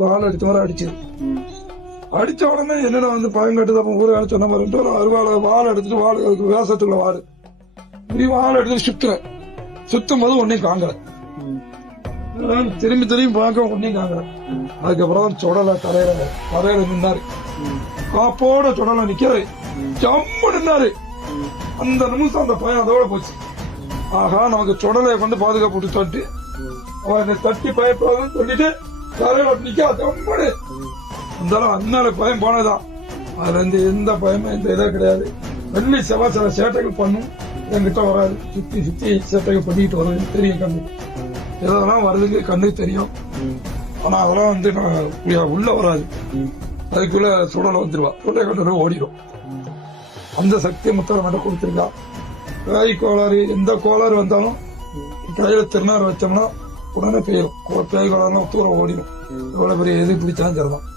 ஆள் அடிச்ச மாதிரி அடிச்சது. அடிச்ச உடனே என்னடா வந்து பயம் கட்டுது. அப்ப ஊரை சொன்ன மாதிரி ஒரு அருவாளை வாழை எடுத்துட்டு வாழை வேசத்துக்குள்ள வாடு இப்படி வாழை எடுத்துட்டு சுத்துறேன். சுத்தும் போது ஒன்னையும் காங்கல. திரும்பி திரும்பி பார்க்க ஒன்னையும் காங்கல. அதுக்கப்புறம் சொடலை தரையில நின்னாரு. காப்போட சொடலை நிக்கிறாரு. ஜம்மு நின்னாரு. அந்த நிமிஷம் அந்த பயம் அதோட போச்சு. ஆகா நமக்கு சொடலையை கொண்டு பாதுகாப்பு சொல்லிட்டு அவன் தட்டி பயப்படாதுன்னு சொல்லிட்டு தரையில நிக்க ஜம்முன்னு இருந்தாலும் அண்ணால பயம் போனதான். அதுல இருந்து எந்த பயமும் எந்த இதே கிடையாது. வெள்ளி செவ்வாய் சில சேட்டைகள் பண்ணும், என்கிட்ட வராது. சுத்தி சுத்தி சேட்டைகள் பண்ணிட்டு வருது. தெரியும் கண்ணு இதெல்லாம் வருதுக்கு கண்ணுக்கு தெரியும். ஆனா அதெல்லாம் வந்து நான் உள்ள வராது. அதுக்குள்ள சுடலை வந்துருவா. சுடலை கண்டு ஓடிடும். அந்த சக்தியை முத்தரை மட்டும் கொடுத்துருக்கா. காய் கோளாறு எந்த கோளாறு வந்தாலும் கையில திருநாறு வச்சோம்னா உடனே பெய்யும். பேய் கோளாறுலாம் தூரம் ஓடிடும். எவ்வளவு பெரிய எது பிடிச்சாலும் சரிதான்.